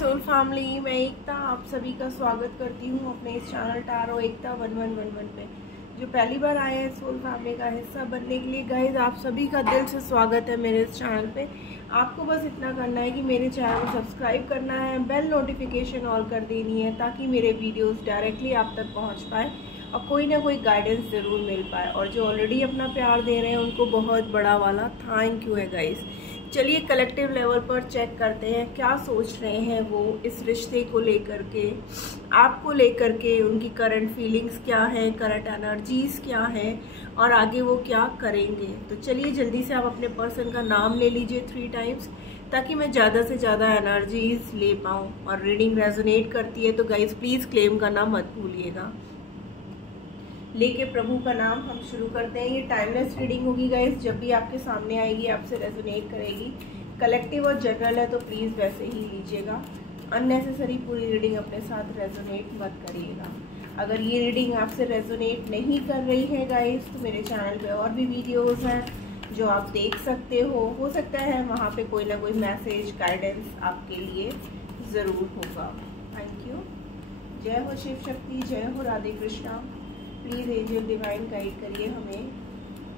Soul family, मैं एकता आप सभी का स्वागत करती हूँ अपने इस चैनल टारो एकता 1111 पे। जो पहली बार आए हैं सोल फैमिली का हिस्सा बनने के लिए गाइज, आप सभी का दिल से स्वागत है मेरे इस चैनल पे। आपको बस इतना करना है कि मेरे चैनल को सब्सक्राइब करना है, बेल नोटिफिकेशन ऑल कर देनी है ताकि मेरे वीडियोज़ डायरेक्टली आप तक पहुँच पाए और कोई ना कोई गाइडेंस ज़रूर मिल पाए। और जो ऑलरेडी अपना प्यार दे रहे हैं उनको बहुत बड़ा वाला थैंक यू है गाइज। चलिए कलेक्टिव लेवल पर चेक करते हैं क्या सोच रहे हैं वो इस रिश्ते को लेकर के, आपको लेकर के। उनकी करंट फीलिंग्स क्या है, करंट एनर्जीज क्या है और आगे वो क्या करेंगे। तो चलिए जल्दी से आप अपने पर्सन का नाम ले लीजिए 3 टाइम्स ताकि मैं ज़्यादा से ज़्यादा एनर्जीज ले पाऊँ। और रीडिंग रेजोनेट करती है तो गाइज प्लीज़ क्लेम करना मत भूलिएगा। लेके प्रभु का नाम हम शुरू करते हैं। ये टाइमलेस रीडिंग होगी गाइस, जब भी आपके सामने आएगी आपसे रेजोनेट करेगी। कलेक्टिव और जनरल है तो प्लीज़ वैसे ही लीजिएगा। अननेसेसरी पूरी रीडिंग अपने साथ रेजोनेट मत करिएगा। अगर ये रीडिंग आपसे रेजोनेट नहीं कर रही है गाइस तो मेरे चैनल पे और भी वीडियोज़ हैं जो आप देख सकते हो सकता है वहाँ पे कोई ना कोई मैसेज गाइडेंस आपके लिए ज़रूर होगा। Thank you. जय हो शिव शक्ति, जय हो Radhe Krishna. Please angel divine guide करिए हमें।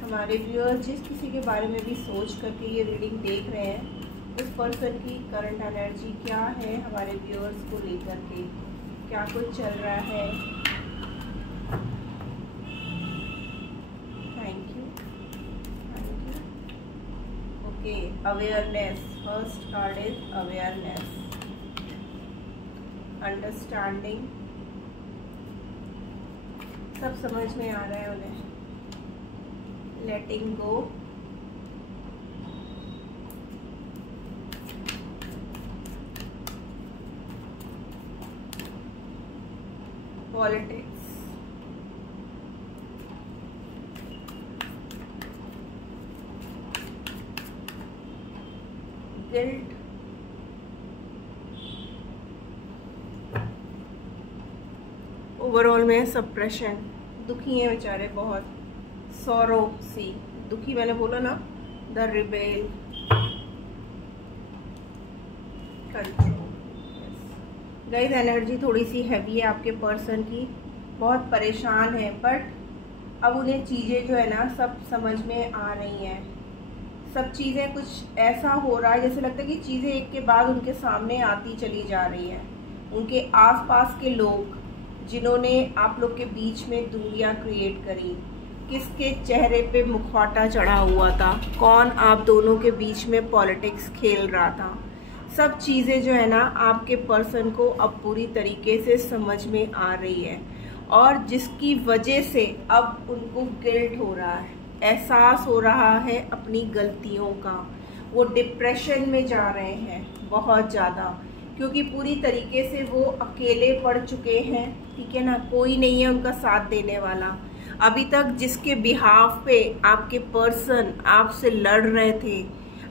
हमारे व्यूअर्स जिस किसी के बारे में भी सोच करके ये रीडिंग देख रहे हैं उस पर्सन की करंट एनर्जी क्या है, हमारे व्यूअर्स को लेकर के क्या कुछ चल रहा है। Thank you, thank you. Okay, awareness. First card is awareness, understanding. सब समझ में आ रहा है उन्हें। लेटिंग गो, पॉलिटिक्स, गिल्ट, ओवरऑल में सप्रेशन। दुखी हैं बेचारे बहुत, सौरो सी दुखी, मैंने बोला ना, the rebel, control. Guys energy थोड़ी सी हैवी है आपके पर्सन की, बहुत परेशान है बट अब उन्हें चीज़ें जो है ना सब समझ में आ रही हैं। सब चीज़ें कुछ ऐसा हो रहा है जैसे लगता है कि चीज़ें एक के बाद उनके सामने आती चली जा रही हैं। उनके आसपास के लोग जिन्होंने आप लोग के बीच में दूरियां क्रिएट करी, किसके चेहरे पे मुखौटा चढ़ा हुआ था, कौन आप दोनों के बीच में पॉलिटिक्स खेल रहा था, सब चीज़ें जो है ना आपके पर्सन को अब पूरी तरीके से समझ में आ रही है। और जिसकी वजह से अब उनको गिल्ट हो रहा है, एहसास हो रहा है अपनी गलतियों का। वो डिप्रेशन में जा रहे हैं बहुत ज़्यादा क्योंकि पूरी तरीके से वो अकेले पड़ चुके हैं। ठीक है ना, कोई नहीं है उनका साथ देने वाला। अभी तक जिसके बिहाफ पे आपके पर्सन आपसे लड़ रहे थे,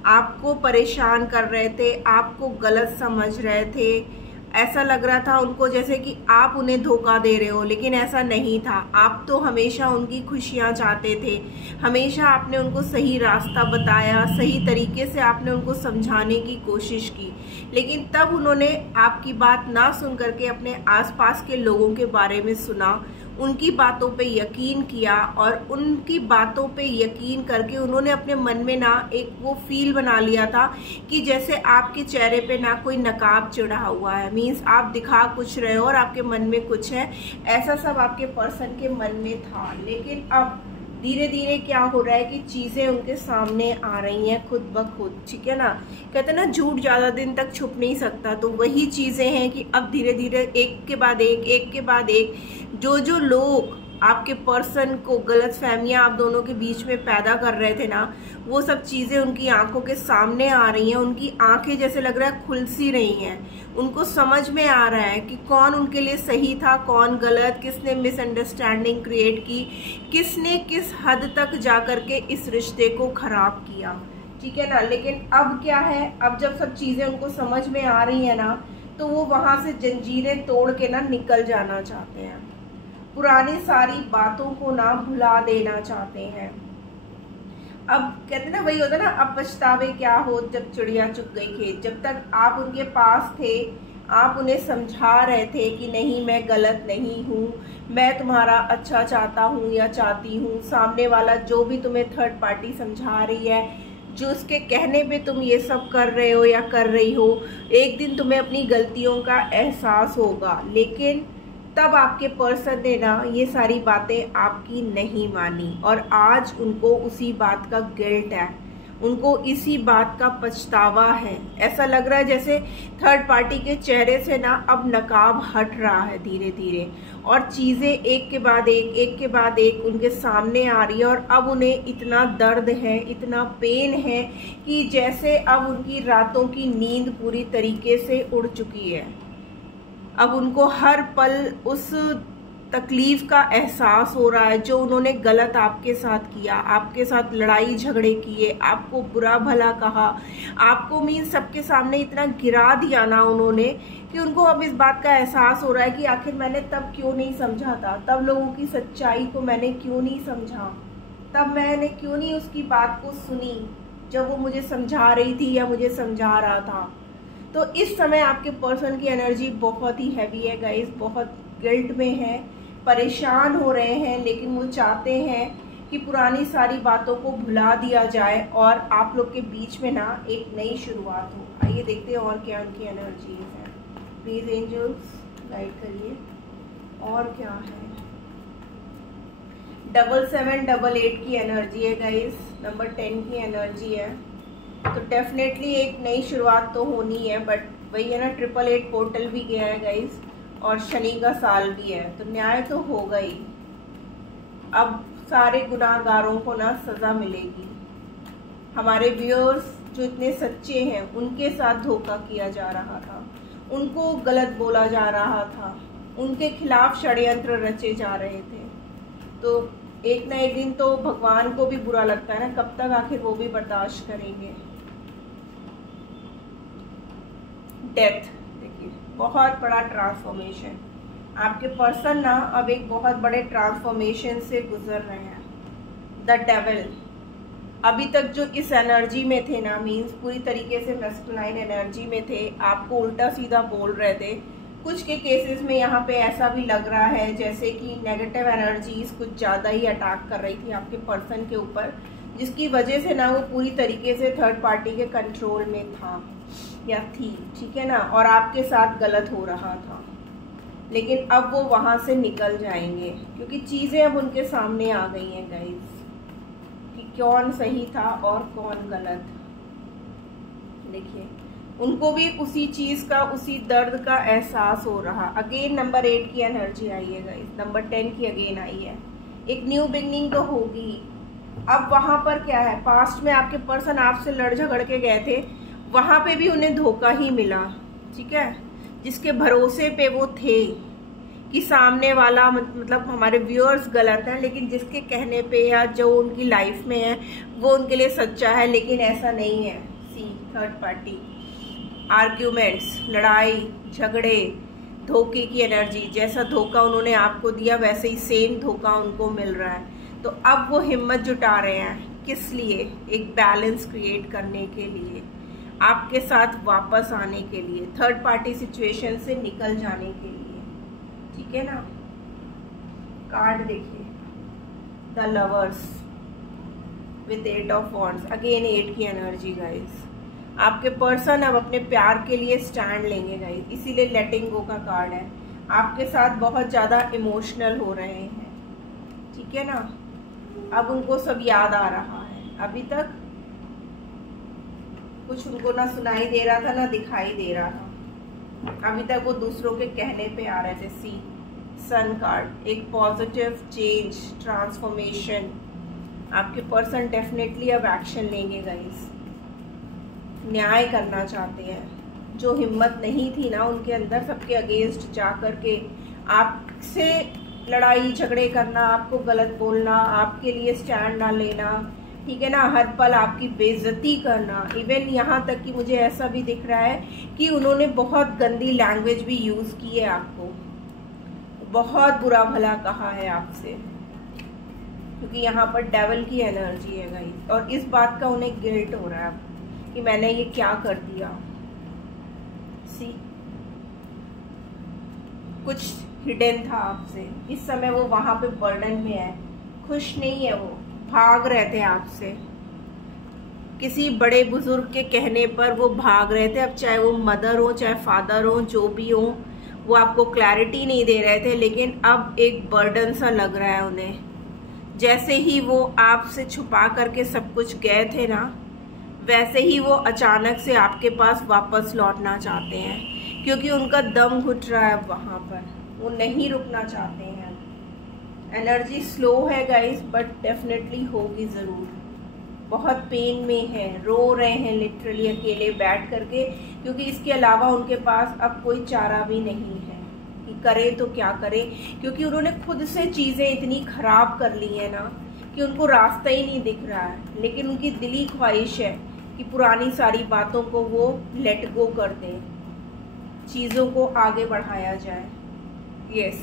आपको परेशान कर रहे थे, आपको गलत समझ रहे थे, ऐसा लग रहा था उनको जैसे कि आप उन्हें धोखा दे रहे हो, लेकिन ऐसा नहीं था। आप तो हमेशा उनकी खुशियां चाहते थे, हमेशा आपने उनको सही रास्ता बताया, सही तरीके से आपने उनको समझाने की कोशिश की, लेकिन तब उन्होंने आपकी बात ना सुन करके अपने आसपास के लोगों के बारे में सुना, उनकी बातों पे यकीन किया और उनकी बातों पे यकीन करके उन्होंने अपने मन में ना एक वो फील बना लिया था कि जैसे आपके चेहरे पे ना कोई नकाब चढ़ा हुआ है। मीन्स आप दिखा कुछ रहे हो और आपके मन में कुछ है, ऐसा सब आपके पर्सन के मन में था। लेकिन अब धीरे धीरे क्या हो रहा है कि चीज़ें उनके सामने आ रही हैं खुद ब खुद। ठीक है ना, कहते हैं ना झूठ ज़्यादा दिन तक छुप नहीं सकता, तो वही चीज़ें हैं कि अब धीरे धीरे एक के बाद एक के बाद एक जो लोग आपके पर्सन को गलतफहमियां आप दोनों के बीच में पैदा कर रहे थे ना, वो सब चीज़ें उनकी आंखों के सामने आ रही हैं। उनकी आंखें जैसे लग रहा है खुल सी रही हैं, उनको समझ में आ रहा है कि कौन उनके लिए सही था, कौन गलत, किसने मिसअंडरस्टैंडिंग क्रिएट की, किसने किस हद तक जा करके इस रिश्ते को खराब किया। ठीक है ना, लेकिन अब क्या है, अब जब सब चीज़ें उनको समझ में आ रही है ना तो वो वहाँ से जंजीरें तोड़ के ना निकल जाना चाहते हैं, पुरानी सारी बातों को ना भुला देना चाहते हैं। अब कहते ना वही होता ना, अब पछतावे क्या हो जब चिड़िया चुग गई खेत। जब तक आप उनके पास थे आप उन्हें समझा रहे थे कि नहीं मैं गलत नहीं हूँ, मैं तुम्हारा अच्छा चाहता हूँ या चाहती हूँ। सामने वाला जो भी तुम्हें थर्ड पार्टी समझा रही है, जो उसके कहने पे तुम ये सब कर रहे हो या कर रही हो, एक दिन तुम्हें अपनी गलतियों का एहसास होगा। लेकिन तब आपके पर्सन ने ना ये सारी बातें आपकी नहीं मानी और आज उनको उसी बात का गिल्ट है, उनको इसी बात का पछतावा है। ऐसा लग रहा है जैसे थर्ड पार्टी के चेहरे से ना अब नकाब हट रहा है धीरे धीरे, और चीज़ें एक के बाद एक के बाद एक उनके सामने आ रही है। और अब उन्हें इतना दर्द है, इतना पेन है कि जैसे अब उनकी रातों की नींद पूरी तरीके से उड़ चुकी है। अब उनको हर पल उस तकलीफ का एहसास हो रहा है जो उन्होंने गलत आपके साथ किया, आपके साथ लड़ाई झगड़े किए, आपको बुरा भला कहा, आपको मीन सबके सामने इतना गिरा दिया ना उन्होंने, कि उनको अब इस बात का एहसास हो रहा है कि आखिर मैंने तब क्यों नहीं समझा था, तब लोगों की सच्चाई को मैंने क्यों नहीं समझा, तब मैंने क्यों नहीं उसकी बात को सुनी जब वो मुझे समझा रही थी या मुझे समझा रहा था। तो इस समय आपके पर्सन की एनर्जी बहुत ही हैवी है गाइस, बहुत गिल्ट में है, परेशान हो रहे हैं, लेकिन वो चाहते हैं कि पुरानी सारी बातों को भुला दिया जाए और आप लोग के बीच में ना एक नई शुरुआत हो। आइए देखते हैं और क्या उनकी एनर्जी है। प्लीज एंजल्स गाइड करिए और क्या है। 7788 की एनर्जी है गाइस, नंबर 10 की एनर्जी है। तो डेफिनेटली एक नई शुरुआत तो होनी है, बट वही है ना, 888 पोर्टल भी गया है गाइस और शनि का साल भी है, तो न्याय तो होगा ही। अब सारे गुनाहगारों को ना सज़ा मिलेगी। हमारे व्यूअर्स जो इतने सच्चे हैं उनके साथ धोखा किया जा रहा था, उनको गलत बोला जा रहा था, उनके खिलाफ षड्यंत्र रचे जा रहे थे। तो एक ना एक दिन तो भगवान को भी बुरा लगता है ना, कब तक आखिर वो भी बर्दाश्त करेंगे। डेथ, देखिए बहुत बड़ा ट्रांसफॉर्मेशन, आपके पर्सन ना अब एक बहुत बड़े ट्रांसफॉर्मेशन से गुजर रहे हैं। द डेविल, अभी तक जो इस एनर्जी में थे ना, मीन्स पूरी तरीके से मैस्कुलाइन एनर्जी में थे, आपको उल्टा सीधा बोल रहे थे। कुछ के केसेस में यहाँ पे ऐसा भी लग रहा है जैसे कि नेगेटिव एनर्जीज कुछ ज़्यादा ही अटैक कर रही थी आपके पर्सन के ऊपर, जिसकी वजह से ना वो पूरी तरीके से थर्ड पार्टी के कंट्रोल में था या थी, ठीक है ना, और आपके साथ गलत हो रहा था। लेकिन अब वो वहाँ से निकल जाएंगे क्योंकि चीज़ें अब उनके सामने आ गई हैं गाइस, कि कौन सही था और कौन गलत। देखिए उनको भी उसी चीज़ का, उसी दर्द का एहसास हो रहा। अगेन नंबर 8 की एनर्जी आई है गाइस, नंबर 10 की अगेन आई है। एक न्यू बिगनिंग तो होगी। अब वहाँ पर क्या है, पास्ट में आपके पर्सन आपसे लड़ झगड़ के गए थे, वहाँ पे भी उन्हें धोखा ही मिला, ठीक है। जिसके भरोसे पे वो थे कि सामने वाला मतलब हमारे व्यूअर्स गलत हैं, लेकिन जिसके कहने पे या जो उनकी लाइफ में है वो उनके लिए सच्चा है, लेकिन ऐसा नहीं है। सी थर्ड पार्टी, आर्ग्यूमेंट्स, लड़ाई झगड़े, धोखे की एनर्जी। जैसा धोखा उन्होंने आपको दिया वैसे ही सेम धोखा उनको मिल रहा है। तो अब वो हिम्मत जुटा रहे हैं, किस लिए? एक बैलेंस क्रिएट करने के लिए, आपके साथ वापस आने के लिए, थर्ड पार्टी सिचुएशन से निकल जाने के लिए, ठीक है ना। कार्ड देखिए, the lovers with 8 of wands, again 8 की एनर्जी गाइस। आपके पर्सन अब अपने प्यार के लिए स्टैंड लेंगे गाइस, इसीलिए लेटिंग गो का कार्ड है। आपके साथ बहुत ज़्यादा इमोशनल हो रहे हैं, ठीक है ना। अब उनको सब याद आ रहा है, अभी तक कुछ उनको ना सुनाई दे रहा था ना दिखाई दे रहा था, अभी तक वो दूसरों के कहने पे आ रहे थे। सी सन कार्ड, एक पॉजिटिव चेंज, ट्रांसफॉर्मेशन। आपके पर्सन डेफिनेटली अब एक्शन लेंगे गाइस, न्याय करना चाहते हैं। जो हिम्मत नहीं थी ना उनके अंदर सबके अगेंस्ट जा कर के आपसे लड़ाई झगड़े करना, आपको गलत बोलना, आपके लिए स्टैंड ना लेना, ठीक है ना, हर पल आपकी बेइज्जती करना। इवन यहाँ तक कि मुझे ऐसा भी दिख रहा है कि उन्होंने बहुत गंदी लैंग्वेज भी यूज़ की है, आपको बहुत बुरा भला कहा है आपसे, क्योंकि यहाँ पर डेविल की एनर्जी है गाइस। और इस बात का उन्हें गिल्ट हो रहा है कि मैंने ये क्या कर दिया। सी कुछ हिडन था आपसे, इस समय वो वहाँ पे बर्डन में है, खुश नहीं है, वो भाग रहे थे आपसे। किसी बड़े बुजुर्ग के कहने पर वो भाग रहे थे। अब चाहे वो मदर हो चाहे फादर हो, जो भी हो, वो आपको क्लैरिटी नहीं दे रहे थे, लेकिन अब एक बर्डन सा लग रहा है उन्हें। जैसे ही वो आपसे छुपा करके सब कुछ गए थे ना, वैसे ही वो अचानक से आपके पास वापस लौटना चाहते हैं, क्योंकि उनका दम घुट रहा है वहाँ पर, वो नहीं रुकना चाहते हैं। एनर्जी स्लो है गाइस, बट डेफिनेटली होगी ज़रूर। बहुत पेन में है, रो रहे हैं लिटरली अकेले बैठ करके, क्योंकि इसके अलावा उनके पास अब कोई चारा भी नहीं है कि करे तो क्या करे, क्योंकि उन्होंने खुद से चीज़ें इतनी खराब कर ली है ना कि उनको रास्ता ही नहीं दिख रहा है। लेकिन उनकी दिली ख्वाहिश है कि पुरानी सारी बातों को वो लेट गो कर दें, चीज़ों को आगे बढ़ाया जाए। यस,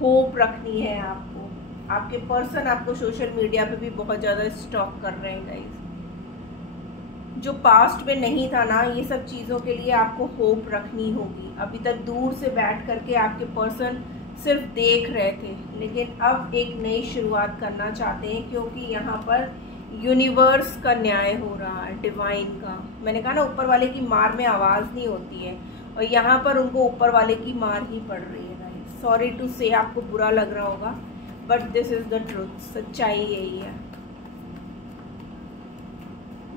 होप रखनी है आपको। आपके पर्सन आपको सोशल मीडिया पे भी बहुत ज़्यादा स्टॉक कर रहे हैं गाइस। जो पास्ट में नहीं था ना, ये सब चीज़ों के लिए आपको होप रखनी होगी। अभी तक दूर से बैठ करके आपके पर्सन सिर्फ देख रहे थे, लेकिन अब एक नई शुरुआत करना चाहते हैं, क्योंकि यहाँ पर यूनिवर्स का न्याय हो रहा है, डिवाइन का। मैंने कहा ना, ऊपर वाले की मार में आवाज़ नहीं होती है, और यहाँ पर उनको ऊपर वाले की मार ही पड़ रही है गाइस। सॉरी टू से, आपको बुरा लग रहा होगा, but this is the truth. सच्चाई यही है।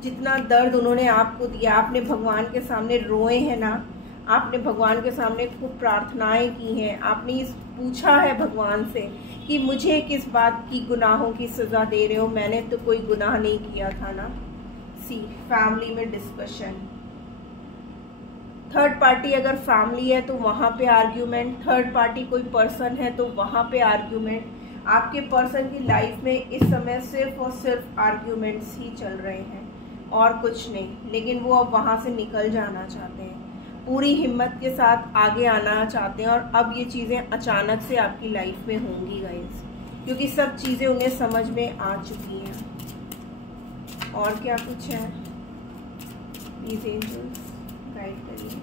जितना दर्द उन्होंने आपको दिया, आपने भगवान के सामने रोए हैं ना, आपने भगवान के सामने खूब प्रार्थनाएं की हैं, आपने पूछा है भगवान से कि मुझे किस बात की गुनाहों की सज़ा दे रहे हो, मैंने तो कोई गुनाह नहीं किया था ना। सी, फैमिली में डिस्कशन, थर्ड पार्टी अगर फैमिली है तो वहाँ पे आर्ग्यूमेंट, थर्ड पार्टी कोई पर्सन है तो वहाँ पे आर्ग्यूमेंट। आपके पर्सन की लाइफ में इस समय सिर्फ और सिर्फ आर्ग्यूमेंट्स ही चल रहे हैं और कुछ नहीं। लेकिन वो अब वहाँ से निकल जाना चाहते हैं, पूरी हिम्मत के साथ आगे आना चाहते हैं। और अब ये चीज़ें अचानक से आपकी लाइफ में होंगी गाइस, क्योंकि सब चीज़ें उन्हें समझ में आ चुकी हैं। और क्या कुछ है, प्लीज एंजल्स गाइड करिए।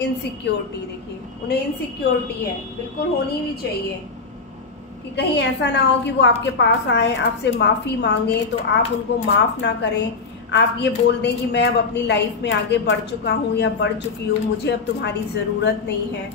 इनसिक्योरिटी, देखिए उन्हें इनसिक्योरिटी है, बिल्कुल होनी भी चाहिए, कि कहीं ऐसा ना हो कि वो आपके पास आए, आपसे माफ़ी मांगे तो आप उनको माफ़ ना करें, आप ये बोल दें कि मैं अब अपनी लाइफ में आगे बढ़ चुका हूँ या बढ़ चुकी हूँ, मुझे अब तुम्हारी ज़रूरत नहीं है,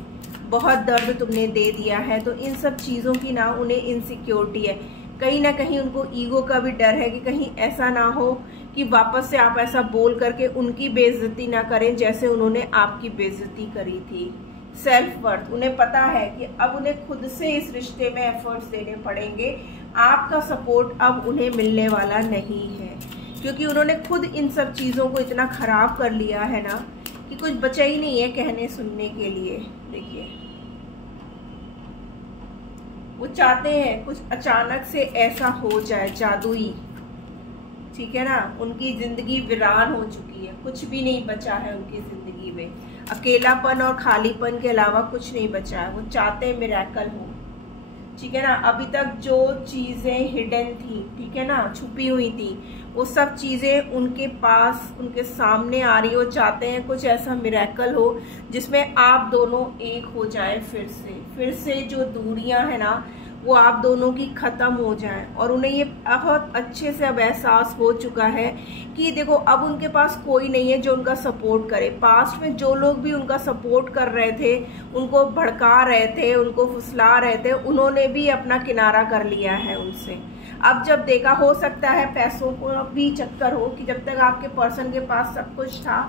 बहुत दर्द तुमने दे दिया है। तो इन सब चीज़ों की ना उन्हें इनसिक्योरिटी है, कहीं ना कहीं उनको ईगो का भी डर है कि कहीं ऐसा ना हो कि वापस से आप ऐसा बोल करके उनकी बेइज्जती ना करें जैसे उन्होंने आपकी बेइज्जती करी थी। सेल्फ वर्थ, उन्हें पता है कि अब उन्हें खुद से इस रिश्ते में एफर्ट्स देने पड़ेंगे, आपका सपोर्ट अब उन्हें मिलने वाला नहीं है, क्योंकि उन्होंने खुद इन सब चीज़ों को इतना ख़राब कर लिया है ना कि कुछ बचा ही नहीं है कहने सुनने के लिए। देखिए वो चाहते हैं कुछ अचानक से ऐसा हो जाए, जादुई, ठीक है ना। उनकी ज़िंदगी वीरान हो चुकी है, कुछ भी नहीं बचा है उनकी ज़िंदगी में, अकेलापन और खालीपन के अलावा कुछ नहीं बचा है। वो चाहते हैं मिरेकल हो, ठीक है ना। अभी तक जो चीज़ें हिडन थी, ठीक है ना, छुपी हुई थी, वो सब चीज़ें उनके पास, उनके सामने आ रही हो। चाहते हैं कुछ ऐसा मिरेकल हो जिसमें आप दोनों एक हो जाएं, फिर से जो दूरियां हैं ना वो आप दोनों की ख़त्म हो जाए। और उन्हें ये बहुत अच्छे से अब एहसास हो चुका है कि देखो अब उनके पास कोई नहीं है जो उनका सपोर्ट करे। पास्ट में जो लोग भी उनका सपोर्ट कर रहे थे, उनको भड़का रहे थे, उनको फुसला रहे थे, उन्होंने भी अपना किनारा कर लिया है उनसे। अब जब देखा, हो सकता है पैसों को भी चक्कर हो कि जब तक आपके पर्सन के पास सब कुछ था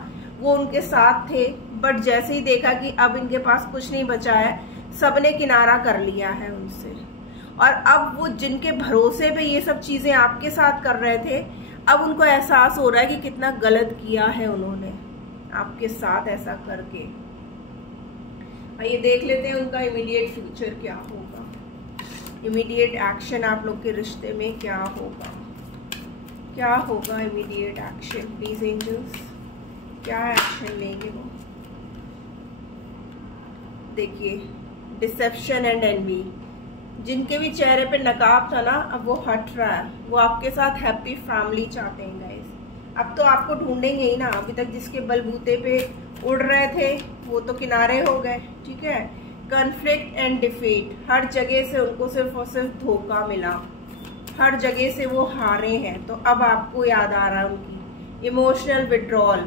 वो उनके साथ थे, बट जैसे ही देखा कि अब इनके पास कुछ नहीं बचा है, सबने किनारा कर लिया है उनसे। और अब वो जिनके भरोसे पे ये सब चीज़ें आपके साथ कर रहे थे, अब उनको एहसास हो रहा है कि कितना गलत किया है उन्होंने आपके साथ ऐसा करके। आइए देख लेते हैं उनका इमीडिएट फ्यूचर क्या होगा, इमीडिएट एक्शन आप लोग के रिश्ते में क्या होगा, क्या होगा इमीडिएट एक्शन। प्लीज एंजल्स, क्या एक्शन लेंगे वो। देखिए डिसेप्शन एंड एनवी, जिनके भी चेहरे पे नकाब था ना, अब वो हट रहा है। वो आपके साथ हैप्पी फैमिली चाहते हैं गाइस। अब तो आपको ढूंढेंगे ही ना, अभी तक जिसके बलबूते पे उड़ रहे थे वो तो किनारे हो गए, ठीक है। कॉन्फ्लिक्ट एंड डिफीट, हर जगह से उनको सिर्फ और सिर्फ धोखा मिला, हर जगह से वो हारे हैं। तो अब आपको याद आ रहा है उनकी इमोशनल विड्रॉल,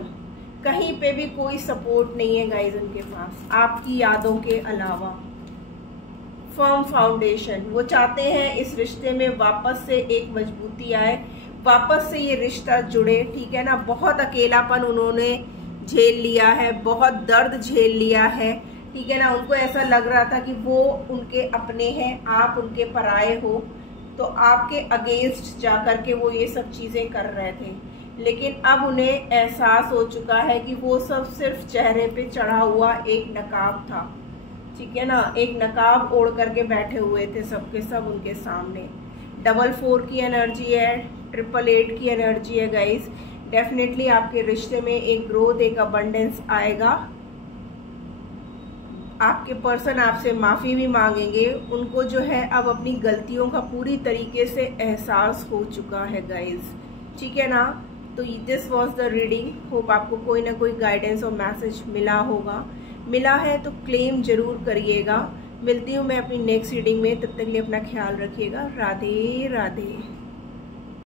कहीं पे भी कोई सपोर्ट नहीं है गाइज उनके पास आपकी यादों के अलावा। फर्म फाउंडेशन, वो चाहते हैं इस रिश्ते में वापस से एक मजबूती आए, वापस से ये रिश्ता जुड़े, ठीक है ना। बहुत अकेलापन उन्होंने झेल लिया है, बहुत दर्द झेल लिया है, ठीक है ना। उनको ऐसा लग रहा था कि वो उनके अपने हैं, आप उनके पराये हो, तो आपके अगेंस्ट जाकर के वो ये सब चीजें कर रहे थे। लेकिन अब उन्हें एहसास हो चुका है कि वो सब सिर्फ चेहरे पे चढ़ा हुआ एक नकाब था, ठीक है ना। एक नकाब ओढ़ करके बैठे हुए थे सबके सब उनके सामने। 4 की एनर्जी है, 888 की एनर्जी है गाइस। डेफिनेटली आपके रिश्ते में एक ग्रोथ, एक अबंडेंस आएगा। आपके पर्सन आपसे माफ़ी भी मांगेंगे, उनको जो है अब अपनी गलतियों का पूरी तरीके से एहसास हो चुका है गाइस, ठीक है ना। तो this was the reading, hope आपको कोई ना कोई गाइडेंस और मैसेज मिला होगा। मिला है तो क्लेम जरूर करिएगा। मिलती हूँ मैं अपनी नेक्स्ट रीडिंग में, तब तक के लिए अपना ख्याल रखिएगा। राधे राधे।